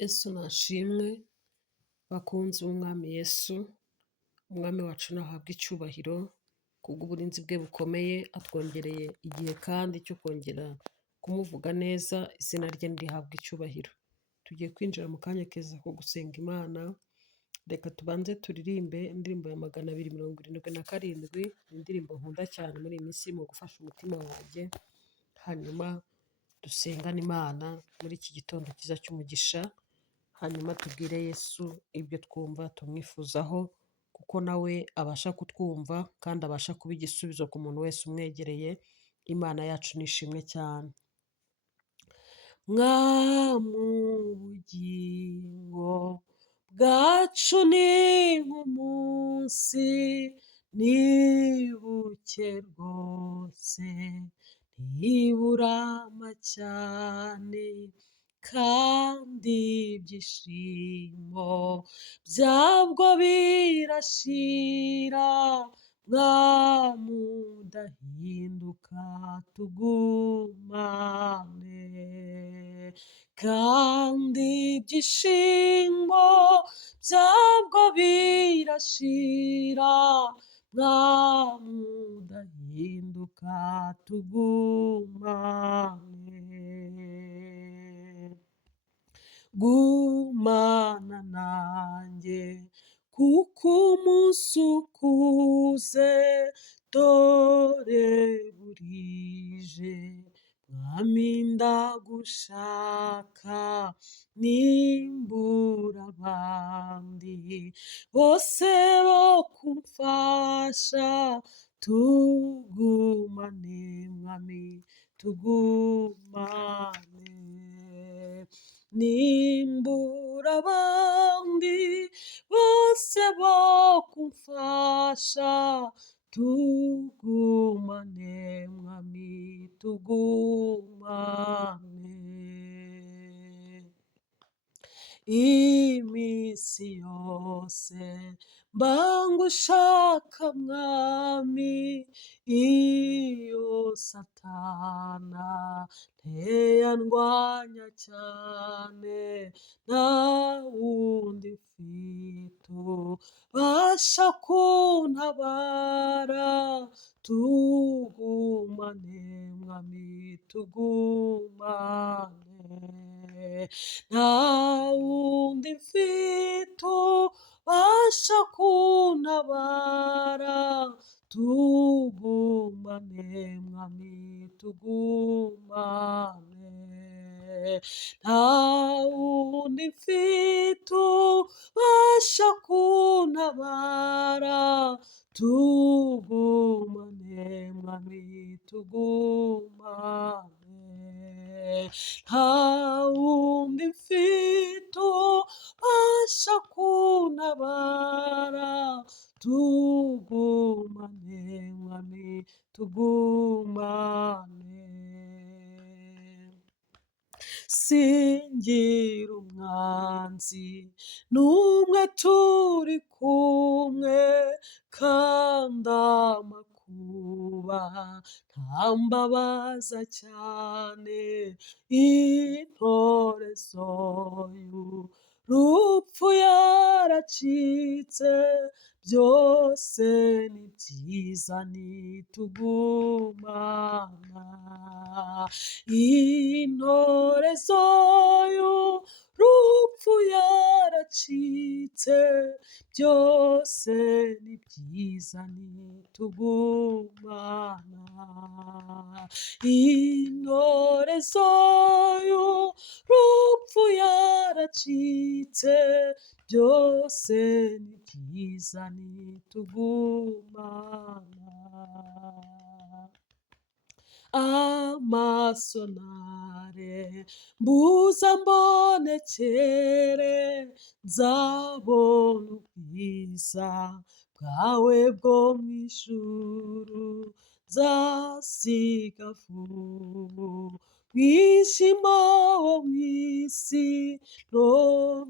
Yesu nashimwe, bakunzi b'umwami Yesu, umwami wacu nahabwe icyubahiro kubw'uburinzi bwe bukomeye, atwongereye igihe kandi cyo kongera kumuvuga neza, izina rye nirihabwe icyubahiro. Tugiye kwinjira mu kanya keza ko gusenga Imana, reka tubanze turirimbe indirimbo ya 277, indirimbo nkunda cyane muri iyi minsi mu gufasha umutima wanjye, hanyuma dusengane Imana muri iki gitondo cyiza cy'umugisha, hanyuma tubwire Yesu ibyo twumva tumwifuzaho, kuko nawe abasha kutwumva kandi abasha kuba igisubizo ku muntu wese umwegereye. Imana yacu nishimwe cyane. Ubugingo bwacu ni nk'umunsi, nibuke rwose ntiburama cyane, kandi ibyishimo byabwo birashira. Mudahinduka tugumane, kandi ibyishimo byabwo birashira. Mudahinduka tugumane. Gumana nanjye kuko umunsi ukuze, dore burije. Mwami ndagushaka, nimbura abandi bose bo kumfasha. Tugumane mwami, tugumane. Nimbura abandi bose bo kumfasha. Tugumane mwami, tugumane. Iminsi yose mba ngushaka mwami, iyo Satana nteye andwanya cyane, nta wundi mfite ubasha kuntabara. Tugumane mwami, tugumane. Nta wundi mfite ubasha kuntabara. Tugumane mwami, tugumane. Nta wundi mfite ubasha kuntabara. Tugumane mwami, tugumane. Nta wundi mfite ubasha kuntabara. Tugumane mwami, tugumane. Singira umwanzi n'umwe turi kumwe, kandi amakuba ntambabaza cyane. Intore y'urupfu yaracitse, byose ni byiza nitugumana. Intore y'urupfu yaracitse, byose ni byiza nitugumana. Intore y'urupfu yaracitse, byose ni byiza nitugumana. Amaso mbuza mbonekere, nzabona ubwiza bwawe bwo mu ijuru. Nzasiga umwijima wo mu isi, no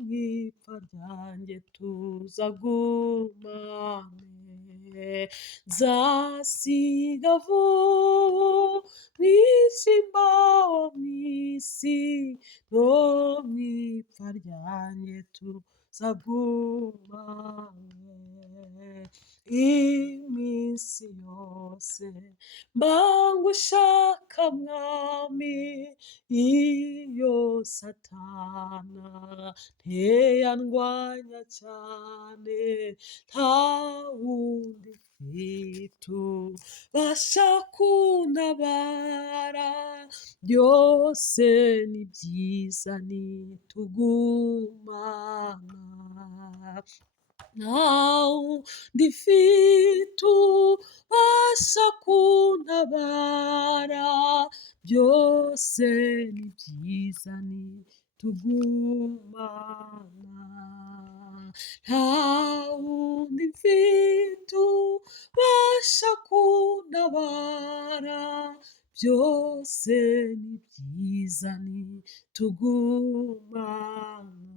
mu ipfa ryanjye tuzagumane. Nzasiga umwijima wo mu isi, no mu ipfa ryanjye tuzagumane iminsi yose. Mbangushaka mwami, iyo satana nteyandwanya cyane, nta wundi mfite ubasha kuntabara. Byose ni byiza nitugumana, nta wundi mfite ubasha kuntabara. Byose ni byiza nitugumana, nta wundi mfite ubasha kuntabara. Byose ni byiza nitugumana.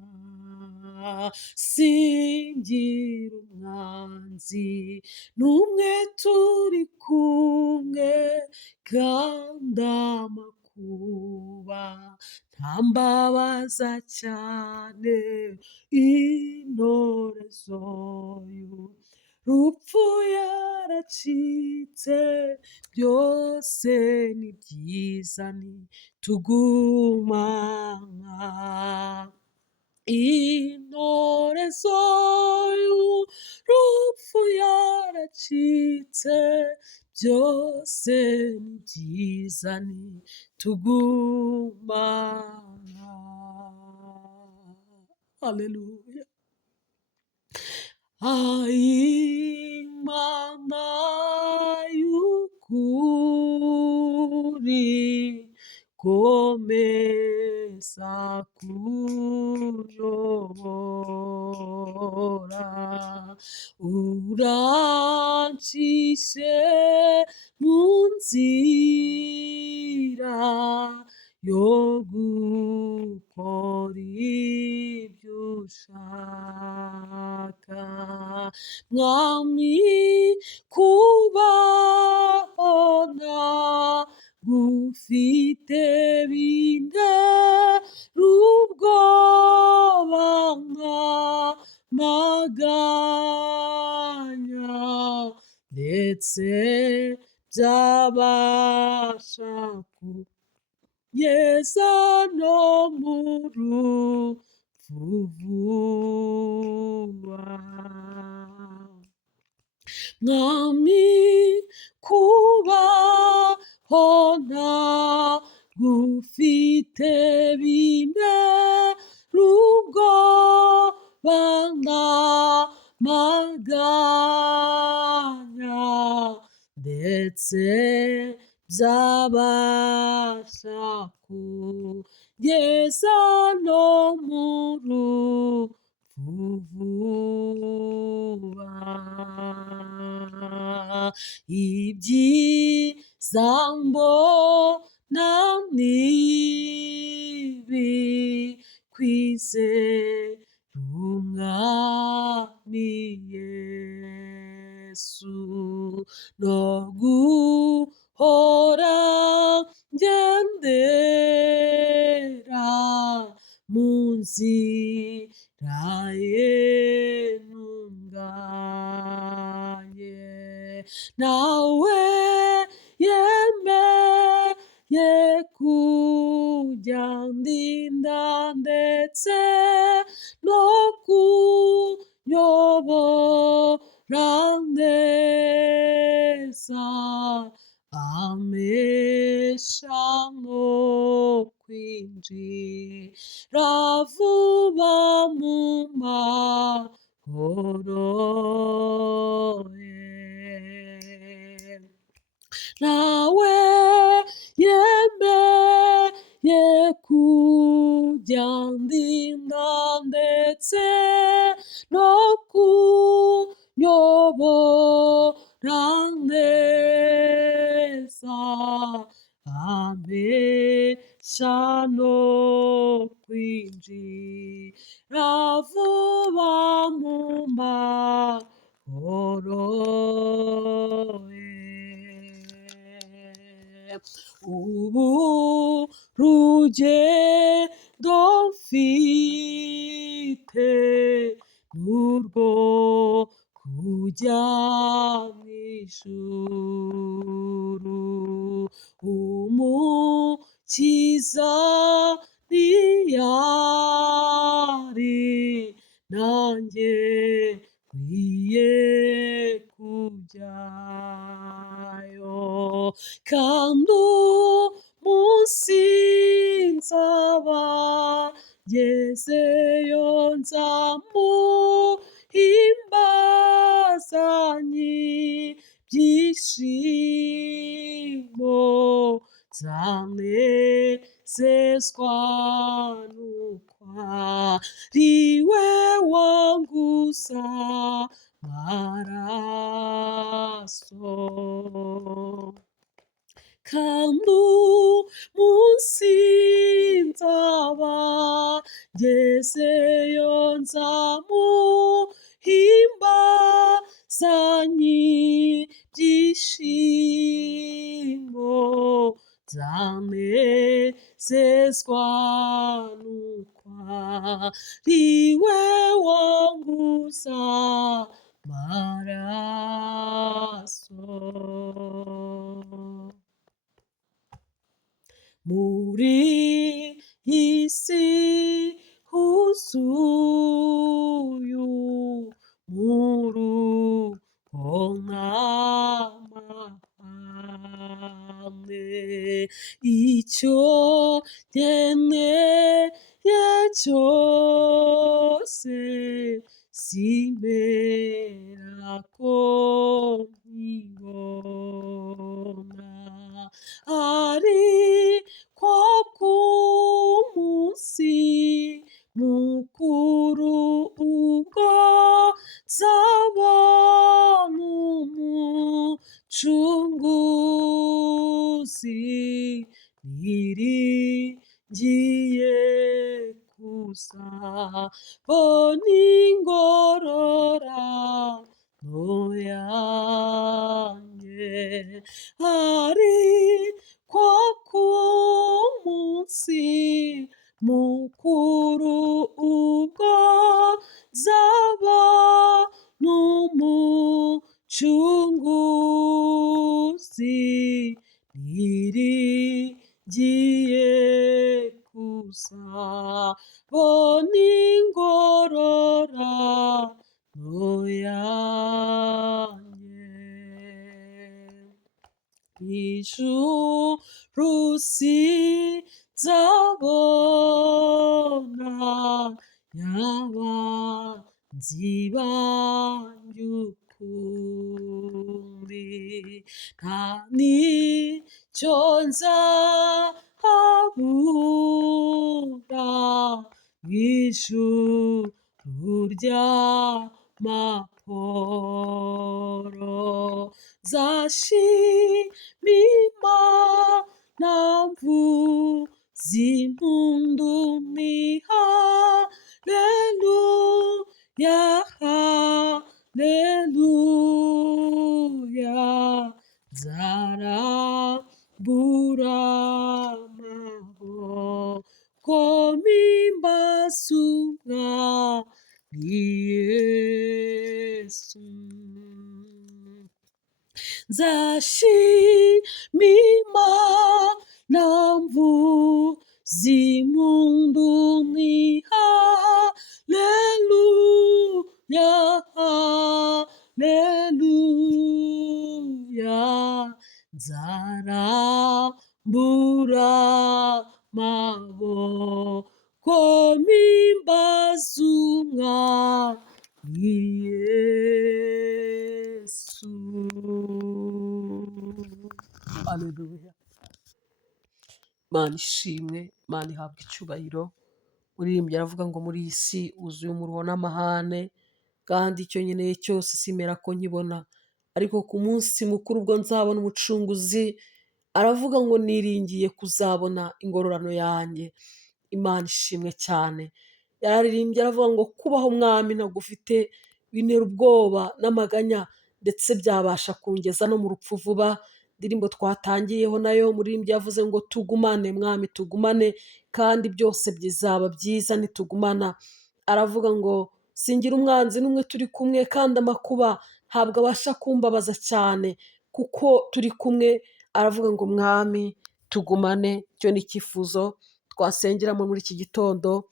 Singira umwanzi n'umwe turi kumwe, kandi amakuba ntambabaza cyane. Intorezo y'urupfu yaracitse, byose ni byiza nitugumana. Intorezo y'urupfu yaracitse, byose ni byiza nitugumana. Haleluya. Imana y'ukuri, komeza kuyobora, urancishe mu nzira yo gukora ibyo ushaka. Mwami, kubona gufite bintera ubwoba nk'amaganya, ndetse byabasha kugeza no mu rupfu vuba. Mwami, kubaho ntagufite bintera ubwoba n'amaganya, ndetse byabasha kugeza no mu rupfu vuba. Ibyiza mbona nibi kwizera umwami Yesu, no guhora ngendera mu nzira ye ntunganye. Nawe yemeye kujya ndinda, ndetse no kunyobora neza, amesha no kwinjira vuba mu mahoro ye. Nawe yemeye kujya ndinda, ndetse no kunyobora neza, amesha no kwinjira vuba mu mahoro ye. Ubu rugendo mfite n'urwo kujya mu ijuru. Umukiza ntiyari, nanjye nkwiye kujyayo, kandi umunsi nzaba ngezeyo nzamuhimbaza ibyishimo, nzanezezwa nuko ariwe wanguza amaraso, kandi umunsi nzaba ngezeyo nzamuhimbaza ibyishimo, nzanezezwa nuko ariwe wanguza amaraso. Muri iyi si huzuye umuruho n'amahane, icyo nkeneye cyose simpera ko nkibona, ariko ku munsi mukuru ubwo nzabona Umucunguzi, niringiye kuzabona ingororano yanjye, ariko ku munsi mukuru ubwo nzabona Umucunguzi, niringiye kuzabona ingororano yanjye. Ijuru sinzabona y'abanzi banjye ukundi, nta n'icyo nzahabura mu ijuru ry'amahoro, nzashima Imana mvuza impundu nti haleluya, haleluya, nzarambura amaboko mpimbaza umwami Yesu, nzashima Imana mvuza impundu nti haleluya, haleluya, nzarambura amaboko mpimbaza umwami Yesu. Haleluya. Mana ishimwe, Mana ihabwa icyubahiro. Umuririmbyi aravuga ngo muri iyi si wuzuye umuruho n'amahane, kandi icyo nkeneye cyose simera ko nkibona, ariko ku munsi mukuru ubwo nzabona Umucunguzi, aravuga ngo niringiye kuzabona ingororano yanjye. Imana ishimwe cyane. Yararirimbye aravuga ngo kubaho mwami ntagufite bintera ubwoba n'amaganya, ndetse byabasha kungeza no mu rupfu vuba. Indirimbo twatangiyeho nayo umuririmbyi yavuze ngo tugumane mwami tugumane, kandi byose bizaba byiza nitugumana. aravuga ngo singira umwanzi n'umwe turi kumwe, kandi amakuba ntabwo abasha kumbabaza cyane kuko turi kumwe. Aravuga ngo mwami tugumane. Icyo ni icyifuzo twasengeramo muri iki gitondo,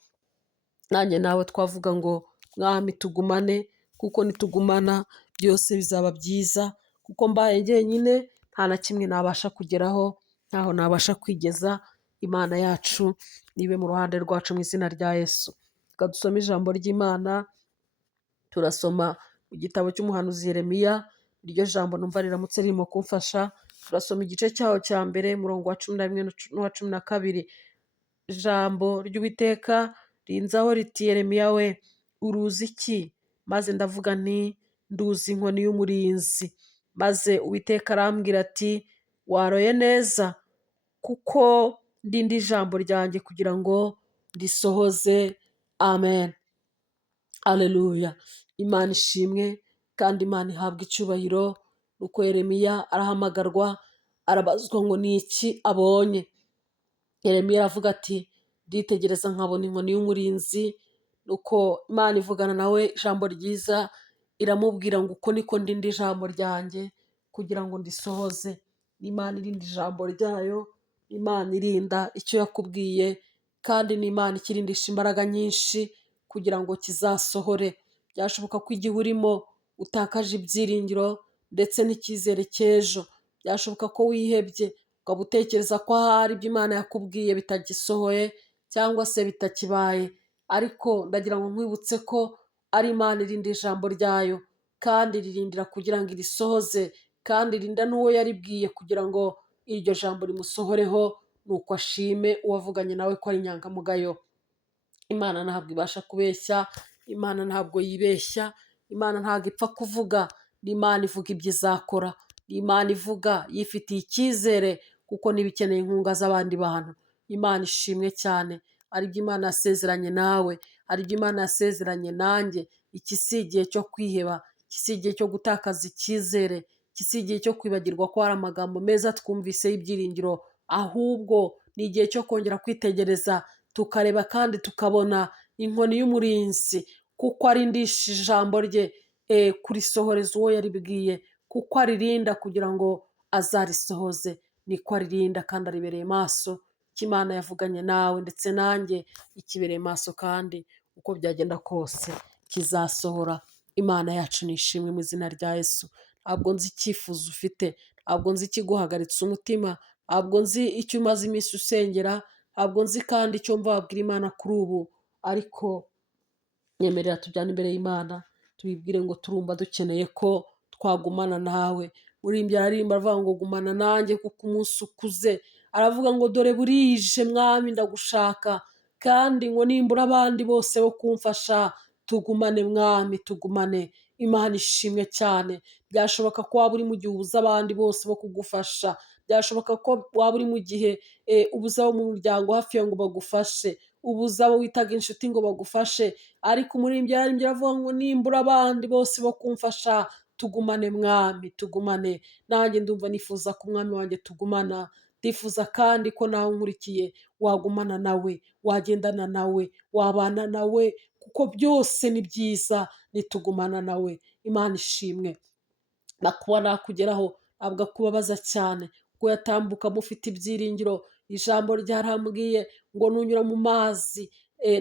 nanjye nawe twavuga ngo mwami tugumane, kuko nitugumana byose bizaba byiza, kuko mbaye njyenyine nta na kimwe nabasha kugeraho, ntaho nabasha kwigeza. Imana yacu nibe mu ruhande rwacu mu izina rya Yesu. Reka dusome ijambo ry'Imana. Turasoma mu gitabo cy'umuhanuzi Yeremiya, iryo jambo numva riramutse ririmo kumfasha. Turasoma igice cyaho cya mbere, umurongo wa 11 n'uwa 12. Ijambo ry'Uwiteka rinzaho riti, Yeremiya we, uruzi iki? Maze ndavuga nti, nduzi inkoni y'umurinzi. Maze Uwiteka arambwira ati, waroye neza, kuko ndinda ijambo ryanjye kugira ngo risohoze. Amen. Aleluya. Imana ishimwe kandi Imana ihabwa icyubahiro. Nuko Yeremiya arahamagarwa, arabazwa ngo ni iki abonye. Yeremiya aravuga ati, nditegereza nkabona inkoni y'umurinzi. Nuko Imana ivugana nawe ijambo ryiza, iramubwira ngo uko niko ndinda ijambo ryanjye kugira ngo ndisohoze. Imana irinda ijambo ryayo, Imana irinda icyo yakubwiye, kandi ni Imana ikirindisha imbaraga nyinshi kugira ngo kizasohore. Byashoboka ko igihe urimo utakaje ibyiringiro ndetse n'icyizere cy'ejo. Byashoboka ko wihebye, ukaba utekereza ko ahari ibyo Imana yakubwiye bitagisohoye cyangwa se bitakibaye. Ariko ndagira ngo nkwibutse ko ari Imana irinda ijambo ryayo, kandi ririndira kugira ngo irisohoze, kandi irinda n'uwo yaribwiye kugira ngo iryo jambo rimusohoreho, nuko ashime uwavuganye nawe ko ari inyangamugayo. Imana ntabwo ibasha kubeshya, Imana ntabwo yibeshya, Imana ntabwo ipfa kuvuga. Ni Imana ivuga ibyo izakora, ni Imana ivuga yifitiye icyizere, kuko ntibikeneye inkunga z'abandi bantu. Imana ishimwe cyane. Hari ibyo Imana yasezeranye nawe, hari ibyo Imana yasezeranye nanjye. Iki si igihe cyo kwiheba, iki si igihe cyo gutakaza icyizere, iki si igihe cyo kwibagirwa ko hari amagambo meza twumvise y'ibyiringiro, ahubwo ni igihe cyo kongera kwitegereza, tukareba kandi tukabona inkoni y'umurinzi, kuko arindisha ijambo rye kurisohoreza uwo yaribwiye, kuko aririnda kugira ngo azarisohoze. Niko aririnda kandi aribereye maso. Icyo Imana yavuganye nawe ndetse nanjye ikibereye maso, kandi uko byagenda kose kizasohora. Imana yacu ni ishimwe mu izina rya Yesu. Ntabwo nzi icyifuzo ufite, ntabwo nzi ikiguhagaritse umutima, ntabwo nzi icyo umaze iminsi usengera, ntabwo nzi kandi icyo mva wabwira Imana kuri ubu, ariko nyemerera tujyane imbere y'Imana tubibwire ngo turumva dukeneye ko twagumana nawe. Murimbyi ararimba avuga ngo gumana nanjye kuko umunsi ukuze. Aravuga ngo dore burije mwami ndagushaka, kandi ngo nimbura abandi bose bo kumfasha, tugumane mwami tugumane. Imana ishimwe cyane. Byashoboka ko waba uri mu gihe ubuze abandi bose bo kugufasha, byashoboka ko waba uri mu gihe ubuze abo mu muryango hafi yawe ngo bagufashe, ubuze abo witaga inshuti ngo bagufashe, ariko umuririmbyi aravuga ngo nimbura abandi bose bo kumfasha, tugumane mwami tugumane. Nanjye ndumva nifuza ko umwami wanjye tugumana. Ndifuza kandi ko nawe unkurikiye wagumana nawe, wagendana nawe, wabana nawe, kuko byose ni byiza nitugumana nawe. Imana ishimwe. Nakuba nakugeraho ntabwo akubabaza cyane, kuko yatambuka mufite ibyiringiro. Ijambo ryarambwiye ngo nunyura mu mazi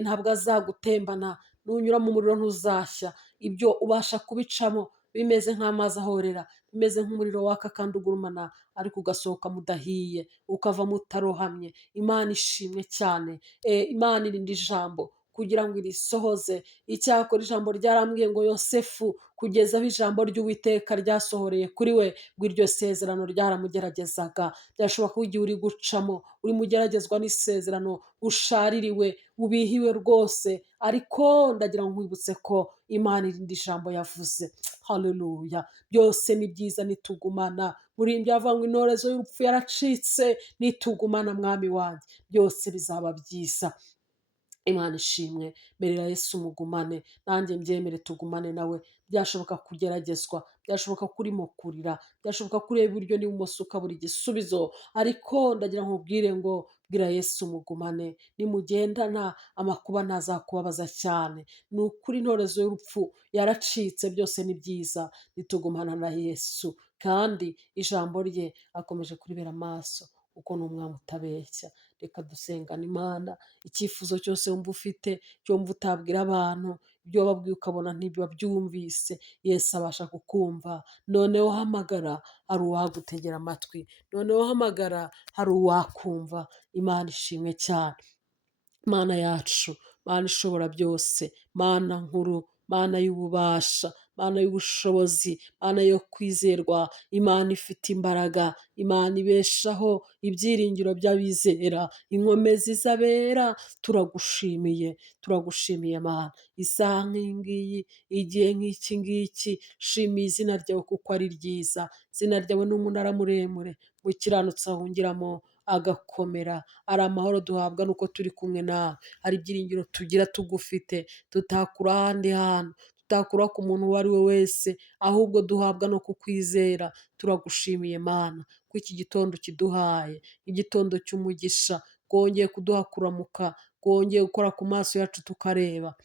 ntabwo azagutembana, nunyura mu muriro ntuzashya. Ibyo ubasha kubicamo bimeze nk'amazi ahorera, bimeze nk'umuriro waka kandi ugurumana, ariko ugasohoka mudahiye, ukava mutarohamye. Imana ishimwe cyane. Imana irinda ijambo kugira ngo irisohoze. Icyakora ijambo ryarambwiye ngo Yosefu, kugeza aho ijambo ry'Uwiteka ryasohoreye kuri we, ngo iryo sezerano ryaramugeragezaga. Byashoboka ko igihe uri gucamo uri mugeragezwa n'isezerano, ushaririwe, ubihiwe rwose, ariko ndagira ngo nkwibutse ko Imana irinda ijambo yavuze. Haleluya. Byose ni byiza nitugumana. Murimbyi avuga ngo intorezo y'urupfu yaracitse, nitugumana mwami wanjye byose bizaba byiza. Imana ishimwe, merera Yesu mugumane, nanjye mbyemere tugumane nawe. Byashoboka kugeragezwa, byashoboka ko urimo kurira, byashoboka ko ureba iburyo n'ibumoso ukabura igisubizo, ariko ndagira ngo nkubwire ngo bwira Yesu mugumane. Nimugendana amakuba ntazakubabaza cyane. Ni ukuri intorezo y'urupfu yaracitse, byose ni byiza nitugumana na Yesu, kandi ijambo rye akomeje kuribera amaso kuko ni umwami utabeshya. Reka dusengane Imana. Icyifuzo cyose wumva ufite, cyo wumva utabwira abantu, ibyo wababwiye ukabona ntibabyumvise, Yesu abasha kukumva. Noneho hamagara, hari uwagutegera amatwi. Noneho hamagara, hari uwakumva. Imana ishimwe cyane. Mana yacu, Mana ishobora byose, Mana nkuru, Mana y'ububasha, Mana y'ubushobozi, Mana yo kwizerwa, Imana ifite imbaraga, Imana ibeshaho ibyiringiro by'abizera, inkomezi z'abera, turagushimiye, turagushimiye Mana. Isaha nk'iyi ngiyi, igihe nk'iki ngiki, shimiye izina ryawe kuko ari ryiza. Izina ryawe ni umunara muremure, umukiranutsi ahungiramo agakomera. Ari amahoro duhabwa nuko turi kumwe nawe. Hari ibyiringiro tugira tugufite, tutakura ahandi hantu, tutakura ku muntu uwo ari we wese, ahubwo duhabwa no kukwizera. Turagushimiye Mana ko iki gitondo kiduhaye, igitondo cy'umugisha, wongeye kuduha kuramuka, wongeye gukora ku maso yacu tukareba,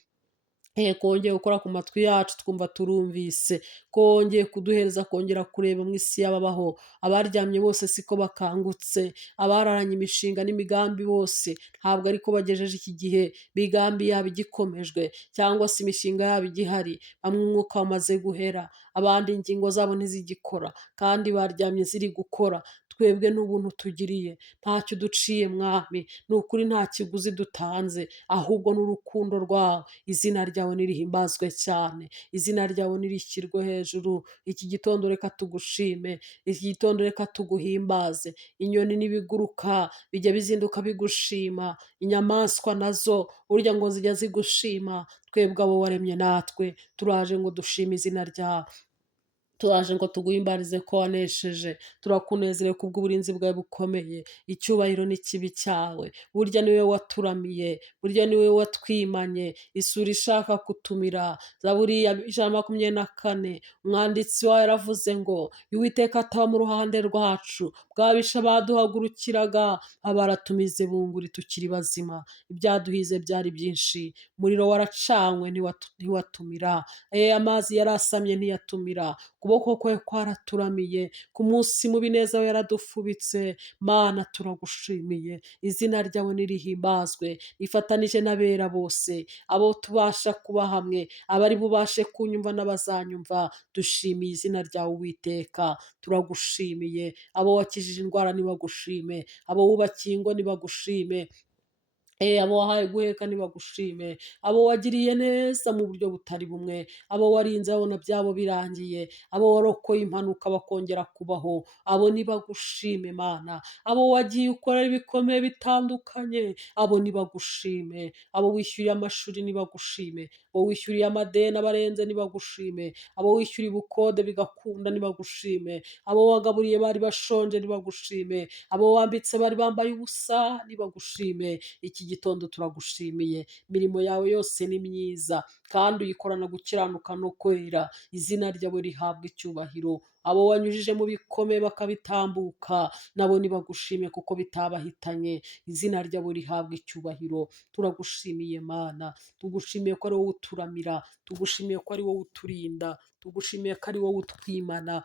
kongeye gukora ku matwi yacu twumva turumvise, kongeye kuduhereza kongera kureba mu isi y'ababaho. Abaryamye bose siko bakangutse, abararanye imishinga n'imigambi bose ntabwo ariko bagejeje iki gihe, imigambi yabo igikomejwe cyangwa se imishinga yabo igihari. Bamwe umwuka wamaze guhera, abandi ingingo zabo ntizigikora, kandi baryamye ziri gukora. Twebwe n'ubuntu tugiriye, ntacyo duciye Mwami, ni ukuri nta kiguzi dutanze, ahubwo n'urukundo rwawe. Izina ryawe nirihimbazwe cyane, izina ryawe nirishyirwe hejuru. Iki gitondo reka tugushime, iki gitondo reka tuguhimbaze. Inyoni n'ibiguruka bijya bizinduka bigushima, inyamaswa nazo burya ngo zijya zigushima. Twebwe abo waremye natwe turaje ngo dushime izina ryawe, turaje ngo tuguhimbarize ko wanesheje. Turakunezerewe kubw'uburinzi bwawe bukomeye, icyubahiro n'ikibi cyawe. Burya niwe waturamiye, burya niwe watwimanye. Isuri ishaka kutumira, Zaburi ya 124, umwanditsi wayo yaravuze ngo Uwiteka ataba mu ruhande rwacu, bwabisha baduhagurukiraga, abaratumize bunguri tukiri bazima. Ibyaduhize byari byinshi, umuriro waracanywe ntiwatumira, amazi yarasamye ntiyatumira, ukuboko kwe kwaraturamiye, ku munsi mubi neza we yaradufubitse. Mana turagushimiye, izina ryawe nirihimbazwe, rifatanije n'abera bose, abo tubasha kuba hamwe, abari bubashe kunyumva n'abazanyumva. Dushimiye izina ryawe Uwiteka, turagushimiye. Abo wakijije indwara nibagushime, abo wubakiye ingo nibagushime, abo wahaye guheka nibagushime, abo wagiriye neza mu buryo butari bumwe, abo warinze babona byabo birangiye, abo warokoye impanuka bakongera kubaho, abo nibagushime Mana. Abo wagiye ukorera ibikomeye bitandukanye, abo nibagushime. Abo wishyuriye amashuri nibagushime, abo wishyuriye amadeni abarenze nibagushime, abo wishyuriye ubukode bigakunda nibagushime, abo wagaburiye bari bashonje nibagushime, abo wambitse bari bambaye ubusa nibagushime. Iki gitondo turagushimiye, imirimo yawe yose ni myiza kandi uyikorana gukiranuka no kwera. Izina ryawe rihabwa icyubahiro. Abo wanyujije mu bikomeye bakabitambuka, nabo nibagushime kuko bitabahitanye. Izina ryawe rihabwa icyubahiro. Turagushimiye Mana, tugushimiye ko ari wowe uturamira, tugushimiye ko ari wowe uturinda, tugushimiye ko ari wowe utwimana,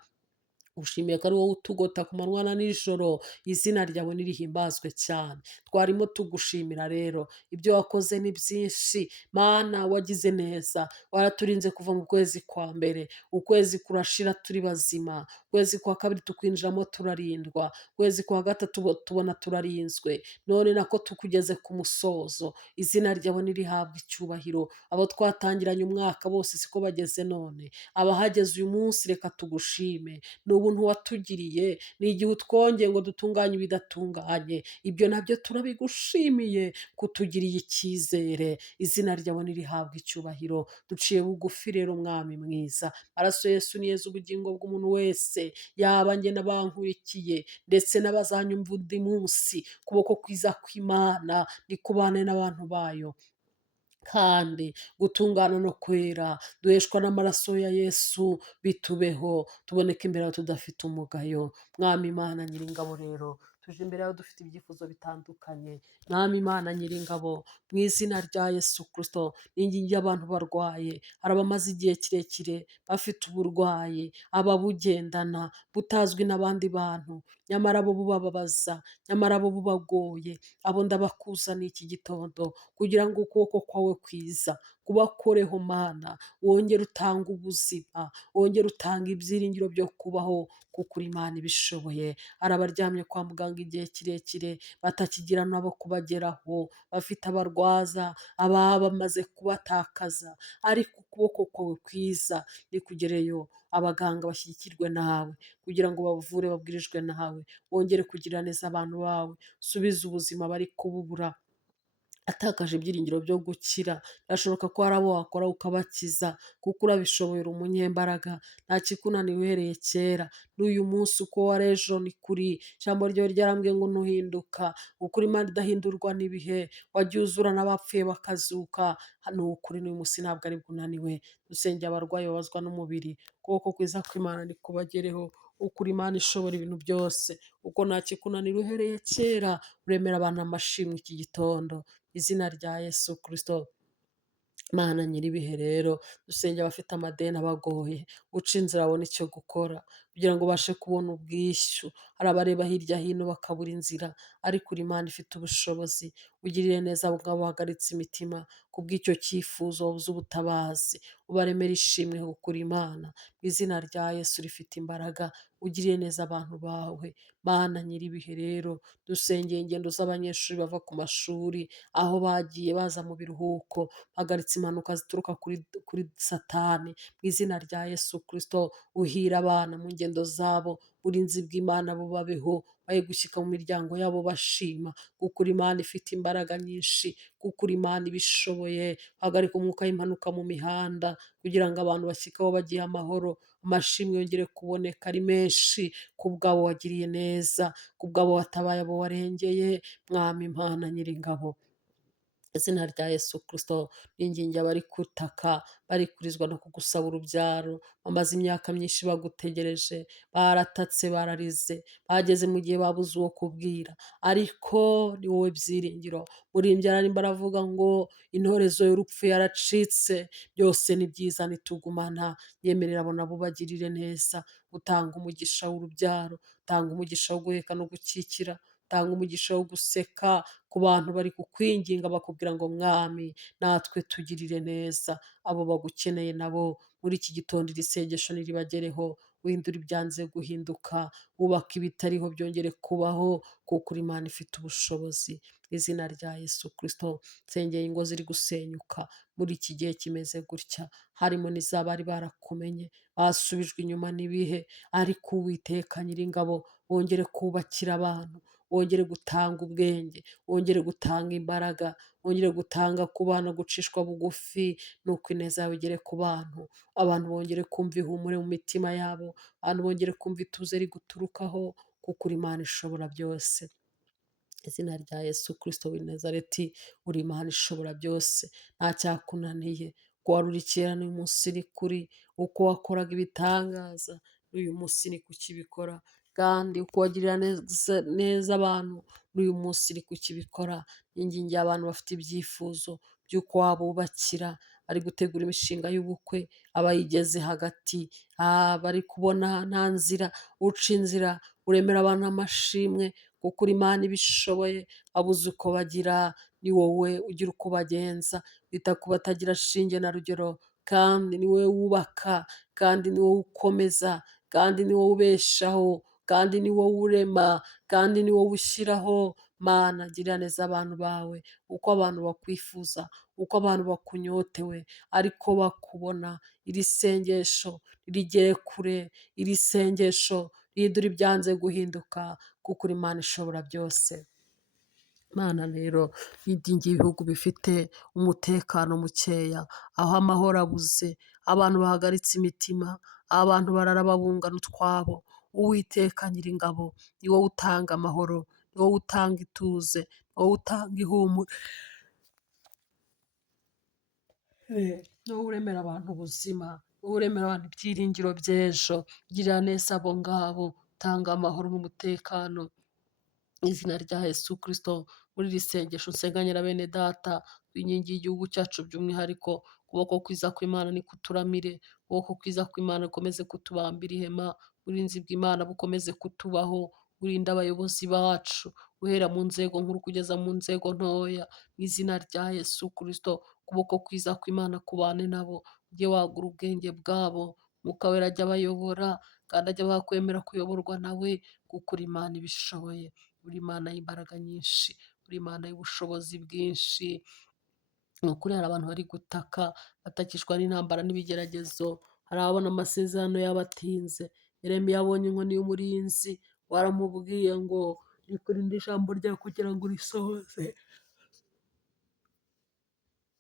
ushimiye ko ari wowe utugota ku manywa na nijoro. Izina ryawe nirihimbazwe cyane. Twarimo tugushimira rero, ibyo wakoze ni byinshi Mana. Wagize neza, waraturinze kuva mu kwezi kwa mbere, ukwezi kurashira turi bazima, ukwezi kwa kabiri tukwinjiramo turarindwa, ukwezi kwa gatatu tubona turarinzwe, none nako tukugeze ku musozo. Izina ryawe nirihabwa icyubahiro. Abo twatangiranye umwaka bose siko bageze none, abahageze uyu munsi reka tugushime. Ni ubuntu watugiriye, ni igihe utwongeye ngo dutunganye ibidatunganye, ibyo nabyo turabigushimiye, kutugiriye icyizere. Izina ryawe nirihabwa icyubahiro. Duciye bugufi rero Mwami mwiza, amaraso Yesu niyeza ubugingo bw'umuntu wese, yaba njye n'abankurikiye ndetse n'abazanyumva undi munsi. Kuboko kwiza kw'Imana nikubane n'abantu bayo, kandi gutungana no kwera duheshwa n'amaraso ya Yesu, bitubeho tuboneke imbere yawe tudafite umugayo. Mwami Imana Nyiringabo rero tuje imbere yawe dufite ibyifuzo bitandukanye. Mwami Imana Nyiringabo, mu izina rya Yesu Kristo ningingiye abantu barwaye, hari abamaze igihe kirekire bafite uburwayi, ababugendana butazwi n'abandi bantu, nyamara bo bubababaza, nyamara bo bubagoye, abo ndabakuzaniye iki gitondo kugira ngo ukuboko kwawe kwiza kubakoreho Mana, wongere utange ubuzima, wongere utange ibyiringiro byo kubaho kuko uri Imana ibishoboye. Hari abaryamye kwa muganga igihe kirekire batakigira n'abo kubageraho, bafite abarwaza, ababa bamaze kubatakaza, ariko ukuboko kwawe kwiza nikugereyo, abaganga bashyigikirwe nawe kugira ngo bavure babwirijwe nawe, wongere kugira neza abantu bawe, subiza ubuzima bari kububura atakaje ibyiringiro byo gukira. Birashoboka ko hari abo wakora ukabakiza kuko urabishoboye, uri umunyembaraga, nta kikunaniye uhereye kera. N'uyu munsi uko wari ejo ni kuri, ijambo ryawe ryarambwiye ngo ntuhinduka, kuko uri Imana idahindurwa n'ibihe, wagiye uzura n'abapfuye bakazuka. Hano ukuri n'uyu munsi ntabwo ari bwunaniwe. Dusengera abarwayi babazwa n'umubiri, ukuboko kwiza kw'Imana nikubagereho, uko uri Imana ishobora ibintu byose, uko nta kikunanira uhereye kera. Uremera abantu amashimwe iki gitondo, izina rya Yesu Kristo. Mana Nyiribihe rero dusengera abafite amadeni abagoye, uca inzira abona icyo gukora kugira ngo ubashe kubona ubwishyu. Hari abareba hirya hino bakabura inzira, ariko uri Imana ifite ubushobozi. Ugirire neza abo ngabo bahagaritse imitima kubw'icyo cyifuzo, wabuze ubutabazi, ubaremere ishimwe kuko uri Imana. Mu izina rya Yesu rifite imbaraga, ugiriye neza abantu bawe. Mana Nyiribihe rero dusengeye ingendo z'abanyeshuri bava ku mashuri, aho bagiye baza mu biruhuko, hagaritse impanuka zituruka kuri Satani. Mu izina rya Yesu Kristo uhira abana mu ngendo zabo, uburinzi bw'Imana bubabeho, baye gushyika mu miryango yabo bashima kuko uri Imana ifite imbaraga nyinshi, kuko uri Imana ibishoboye. Hagarika umwuka w'impanuka mu mihanda kugira ngo abantu bashyike aho bagiye amahoro, amashimwe yongere kuboneka ari menshi ku bwabo wagiriye neza, ku bwabo watabaye abo warengeye. Mwami Imana Nyiringabo, izina rya Yesu Kristo ningingiye abari kutaka, bari kurizwa no kugusaba urubyaro, bamaze imyaka myinshi bagutegereje, baratatse bararize, bageze mu gihe babuze uwo kubwira, ariko ni wowe byiringiro. Murimbyi ararimba aravuga ngo intorezo y'urupfu yaracitse, byose ni byiza nitugumana. Yemerera abo nabo bagirire neza, utanga umugisha w'urubyaro, utanga umugisha wo guheka no gukikira, utanga umugisha wo guseka ku bantu bari kukwinginga bakubwira ngo Mwami natwe tugirire neza. Abo bagukeneye nabo muri iki gitondo iri sengesho niribagereho, uhindura ibyanze guhinduka, wubaka ibitariho byongere kubaho kuko uri Imana ifite ubushobozi. Mu izina rya Yesu Kristo nsengeye ingo ziri gusenyuka muri iki gihe kimeze gutya, harimo n'izabari barakumenye basubijwe inyuma n'ibihe, ariko Uwiteka Nyiringabo wongere kubakira abantu, wongere gutanga ubwenge, wongere gutanga imbaraga, wongere gutanga ku bana gucishwa bugufi, nuko ineza yawe igere ku bantu, abantu bongere kumva ihumure mu mitima yabo, abantu bongere kumva ituze riguturukaho kuko uri Imana ishobora byose. Izina rya Yesu Kristo w'i Nazareti, uri Imana ishobora byose, nta cyakunaniye. Uko wari uri kera n'uyu munsi ni kuri, uko wakoraga ibitangaza n'uyu munsi ni kukibikora, kandi uko wagirira neza abantu n'uyu munsi ni kukibikora. Ningingiye abantu bafite ibyifuzo by'uko wabubakira, bari gutegura imishinga y'ubukwe, abayigeze hagati, bari kubona nta nzira, uca inzira, uremera abantu amashimwe kuko uri Imana ibishoboye. Abuze uko bagira, ni wowe ugira uko bagenza, wita ku batagira shinge na rugero, kandi ni wowe wubaka, kandi ni wowe ukomeza, kandi ni wowe ubeshaho, kandi ni wowe urema, kandi ni wowe ushyiraho. Mana girira neza abantu bawe, uko abantu bakwifuza, uko abantu bakunyotewe, ariko bakubona. Iri sengesho rigere kure, iri sengesho rihindura ibyanze guhinduka kuko uri Imana ishobora byose. Mana rero yidingiye ibihugu bifite umutekano mukeya, aho amahoro abuze, abantu bahagaritse imitima, abantu barara babungana utwabo. Uwiteka Nyiringabo ni wowe utanga amahoro, ni wowe utanga ituze, ni wowe utanga ihumure. ni wowe uremera abantu ubuzima, ni wowe uremera abantu ibyiringiro by'ejo. Girira neza abo ngabo, tanga amahoro n'umutekano mu izina rya Yesu Kristo. Muri iri sengesho nsenganyira bene data, inkingi y'igihugu cyacu by'umwihariko, ukuboko kwiza kw'Imana nikuturamire, ukuboko kwiza kw'Imana gukomeze kutubambira ihema, uburinzi bw'Imana bukomeze kutubaho, urinde abayobozi bacu, guhera mu nzego nkuru kugeza mu nzego ntoya, mu izina rya Yesu Kristo. Ukuboko kwiza kw'Imana kubane nabo, ujye wagura ubwenge bwabo, Mwuka Wera ajya abayobora, kandi ajya bakwemera kuyoborwa nawe, kuko uri Imana ibishoboye, uri Imana y'imbaraga nyinshi, uri Imana y'ubushobozi bwinshi. Ni ukuri hari abantu bari gutaka, batakishwa n'intambara n'ibigeragezo, hari ababona amasezerano yabatinze. Yeremiya abonye inkoni y'umurinzi, waramubwiye ngo rikurinde ijambo ryawe kugira ngo urisohoze.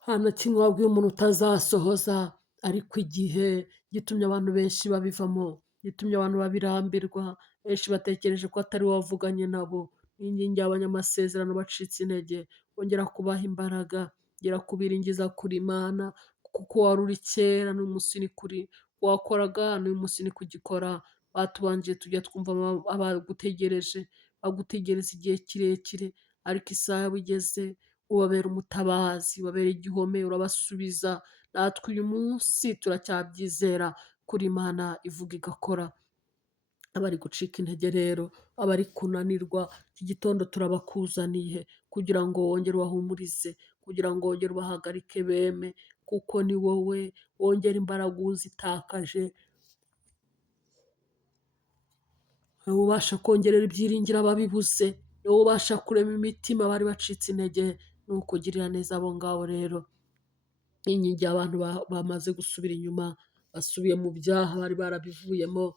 Nta na kimwe wabwiye umuntu utazasohoza, ariko igihe gitumye abantu benshi babivamo, gitumye abantu babirambirwa, benshi batekereje ko atari wowe wavuganye nabo. N'ingingi y'abanyamasezerano bacitse intege, wongera kubaha imbaraga, ngera kubiringiza kuri Imana, kuko wari uri kera n'uyu munsi ni kuri, wakoraga n'uyu munsi ni kugikora. Batubanjije tujya twumva abagutegereje, bagutegereza igihe kirekire, ariko isaha yabo igeze, ubabera umutabazi, ubabera igihome, urabasubiza. Natwe uyu munsi turacyabyizera kuri Imana ivuga igakora. Abari gucika intege rero, abari kunanirwa, iki gitondo turabakuzaniye kugira ngo wongere ubahumurize, kugira ngo wongere ubahagarike beme, kuko ni wowe wongera imbaraga uzitakaje, ni wowe ubasha kongerera ibyiringiro ababibuze, ni wowe ubasha kurema imitima bari bacitse intege. Ni ukugirira neza abo ngabo rero. Inkingi abantu bamaze gusubira inyuma, basubiye mu byaha bari barabivuyemo,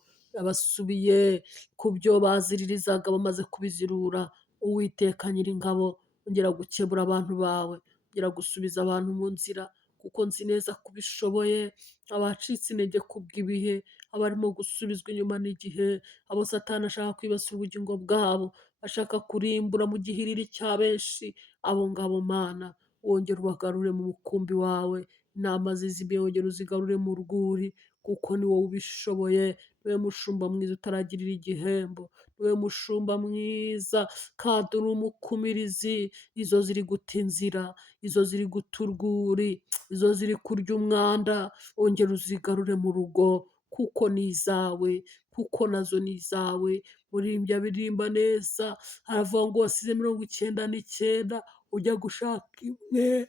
basubiye ku byo baziririzaga bamaze kubizirura. Uwiteka Nyiringabo, ongera gukebura abantu bawe, ongera gusubiza abantu mu nzira, kuko nzi neza ko ubishoboye. Abacitse intege kubw'ibihe, abarimo gusubizwa inyuma n'igihe, abo Satani ashaka kwibasira ubugingo bwabo, ashaka kurimbura mu gihiriri cya benshi, abo ngabo Mana wongere ubagarure mu mukumbi wawe, intama zizimiye wongere uzigarure mu rwuri, kuko ni wowe ubishoboye. Niwe mushumba mwiza utaragirira igihembo, niwe mushumba mwiza kandi uri umukumirizi. Izo ziri guta inzira, izo ziri guta urwuri, izo ziri kurya umwanda, wongere uzigarure mu rugo, kuko ni izawe, kuko nazo ni izawe. Murimbyi abirimba neza, aravuga ngo wasize 99 ujya gushaka imwe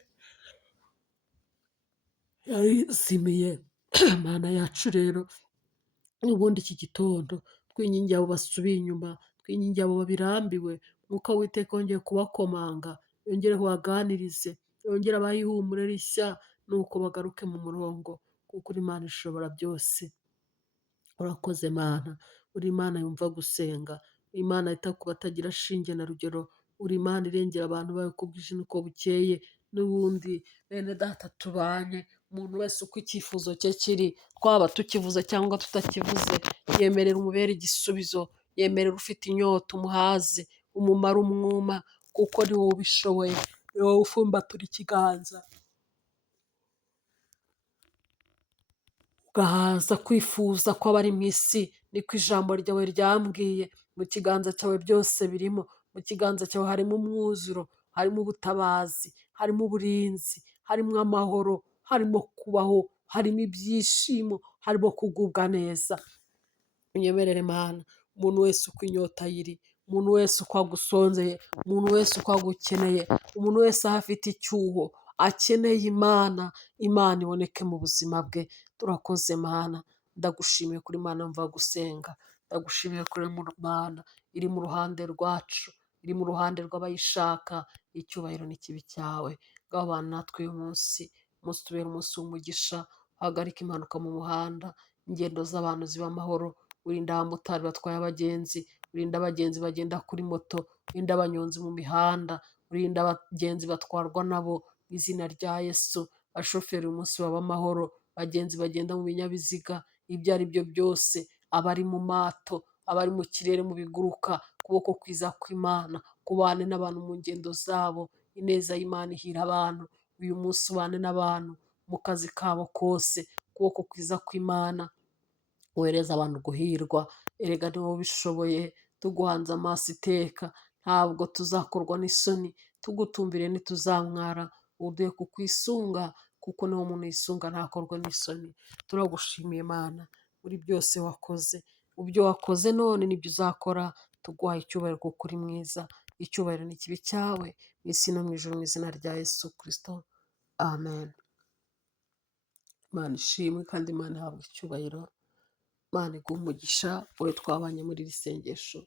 yarizimiye. Mana yacu rero, ubundi iki gitondo twingingiye abo basubiye inyuma, twingingiye abo babirambiwe, Mwuka w'Uwiteka wongeye kubakomanga, yongere kubaganirize, yongere abahe ihumure rishya, nuko bagaruke mu murongo, kuko uri Imana ishobora byose. Urakoze Mana, uri Imana yumva gusenga, uri Imana yita ku batagira shinge na rugero, uri Imana irengera abantu bawe uko bwije n'uko bukeye. N'ubundi bene data tubanye, umuntu wese uko icyifuzo cye kiri, twaba tukivuze cyangwa tutakivuze, yemerera umubere igisubizo, yemerera ufite inyota umuhaze, umumara umwuma, kuko ni wowe ubishoboye, ni wowe ufumbatura ikiganza ugahaza kwifuza kw'abari mu isi. Niko ijambo ryawe ryambwiye, mu kiganza cyawe byose birimo, mu kiganza cyawe harimo umwuzuro, harimo ubutabazi, harimo uburinzi, harimo amahoro, harimo kubaho, harimo ibyishimo, harimo kugubwa neza. Unyemerere Mana, umuntu wese uko inyota yiri, umuntu wese uko agusonzeye, umuntu wese uko agukeneye, umuntu wese aho afite icyuho akeneye Imana, Imana iboneke mu buzima bwe. Turakoze Mana, ndagushimiye kuri Mana mva gusenga, ndagushimiye kuri Mana iri mu ruhande rwacu, iri mu ruhande rw'abayishaka. Icyubahiro n'ikibi cyawe, ngaho Bana natwe uyu munsi, umunsi tubera umunsi w'umugisha. Hagarika impanuka mu muhanda, ingendo z'abantu ziba amahoro, urinda abamotari batwaye abagenzi, urinda abagenzi bagenda kuri moto, urinda abanyonzi mu mihanda, urinda abagenzi batwarwa nabo mu izina rya Yesu. Abashoferi uyu munsi baba amahoro, abagenzi bagenda mu binyabiziga ibyo ari byo byose, abari mu mato, abari mu kirere mu biguruka, ukuboko kwiza kw'Imana kubane n'abantu mu ngendo zabo. Ineza y'Imana ihira abantu uyu munsi, ubane n'abantu mu kazi kabo kose, ukuboko kwiza kw'Imana wohereza abantu guhirwa. Erega ni wowe ubishoboye, tuguhanze amaso iteka, ntabwo tuzakorwa n'isoni, tugutumbire ntituzamwara, uduhe kukwisunga kuko niwo muntu yisunga ntakorwa n'isoni. Turagushimiye Mana muri byose wakoze, mu byo wakoze none n'ibyo uzakora, tuguhaye icyubahiro kuko uri mwiza, icyubahiro ni kibi cyawe mu isi no mu ijuru, mu izina rya Yesu Kristo, amen. Imana ishimwe kandi Imana ihabwa icyubahiro. Imana iguhe umugisha wowe twabanye muri iri sengesho,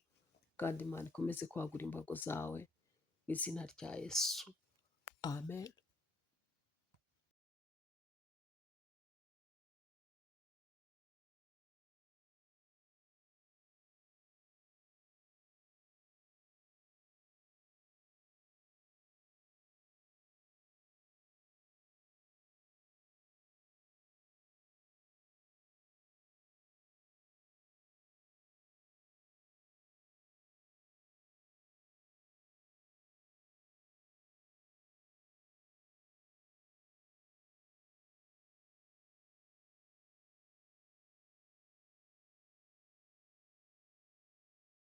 kandi Imana ikomeze kwagura imbago zawe mu izina rya Yesu, amen.